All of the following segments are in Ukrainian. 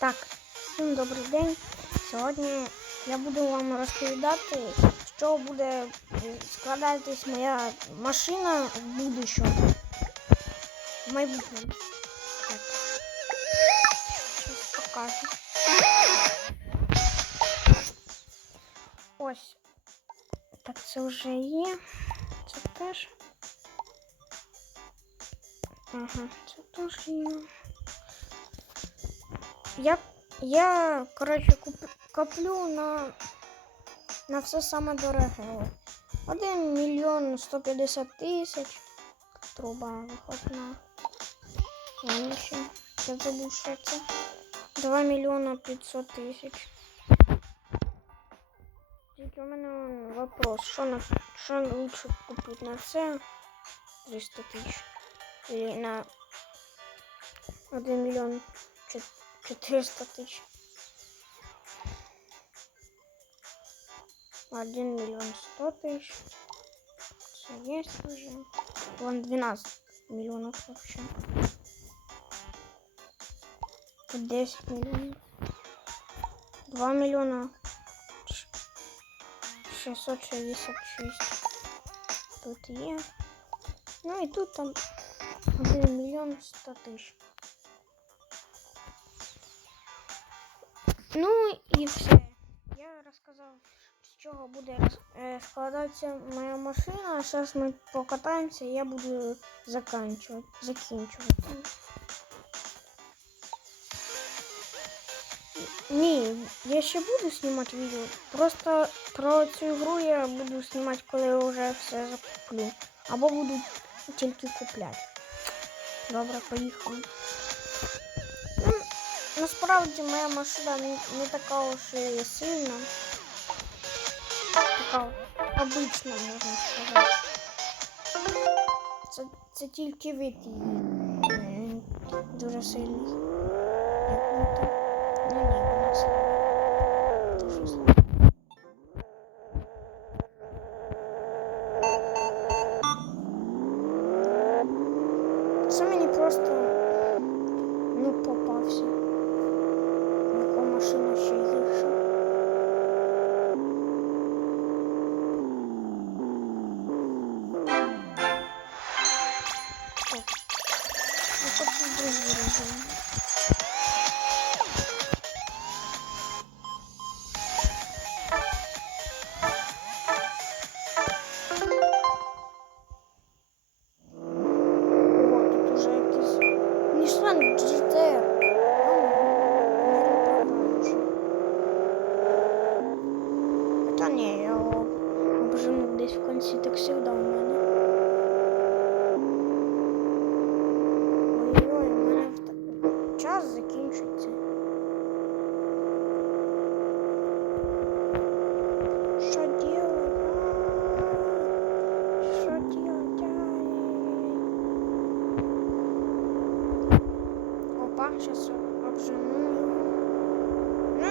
Так, всім добрий день. Сьогодні я буду вам розповідати, що буде складатись моя машина в будущому. В майбутньому. Так. Щось покажу. Ось. Так, це вже є. Це теж. Ага, це теж є. Я, я коротше, куп, коплю на, на все саме дороге. Один мільйон 150 тисяч. Труба виходна. Ладно ще. Я забув, що це. 2 мільйона 500 тисяч. Тільки у мене вопрос, що, на, що лучше купити на це 300 тисяч? Или на 1 мільйон 400 тысяч. 1 миллион 100 тысяч. Все есть уже. Вон 12 миллионов вообще. Тут 10 миллионов. 2 миллиона 666. Тут є. Ну і тут там 1 мільйон 100 тисяч. Ну і все. Я розказав, з чого буде е, складатися моя машина. А зараз ми покатаємося і я буду закінчувати. Ні, я ще буду знімати відео. Просто про цю гру я буду знімати, коли вже все закуплю. Або буду тільки купляти. Добре, поїхали. Насправді моя машина не, така уж і сильна. Така обична, можна сказати. Це, це тільки вид її е, дуже сильний. Як. Це мені просто в кінці, так завжди у мене. Ой-ой, у мене час закінчується. Що делать? Що делать? Опа, сейчас обжену. Ну,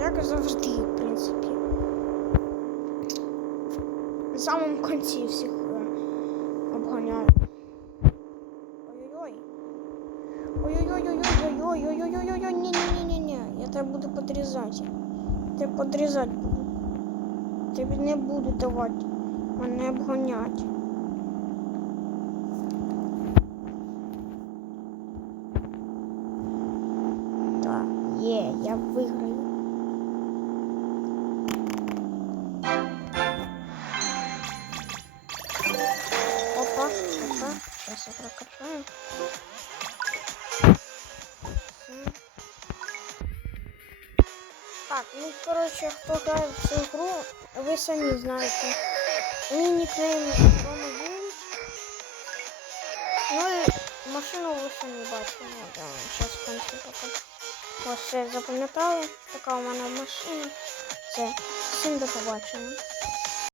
як завжди, в принципі. В самому кінці всіх е, обганяю. Ой-ой-ой. Ой-ой-ой-ой-ой-ой-ой-ой-ой-ой-ой, ні-ні-ні-ні. Я тебе буду подрізати. Я тебе подрізати буду. Тобі не буду давати. Мене обгонять. Так, є, я виграю. все прокачаем. Так, ну короче, кто играет в эту игру, вы сами знаете. Мой никнейм Ромович. Ну и машину вы сами бачите. Ну, да, сейчас в пока. Вот все запам'ятали. такая у меня машина. Все. Всім до побачення.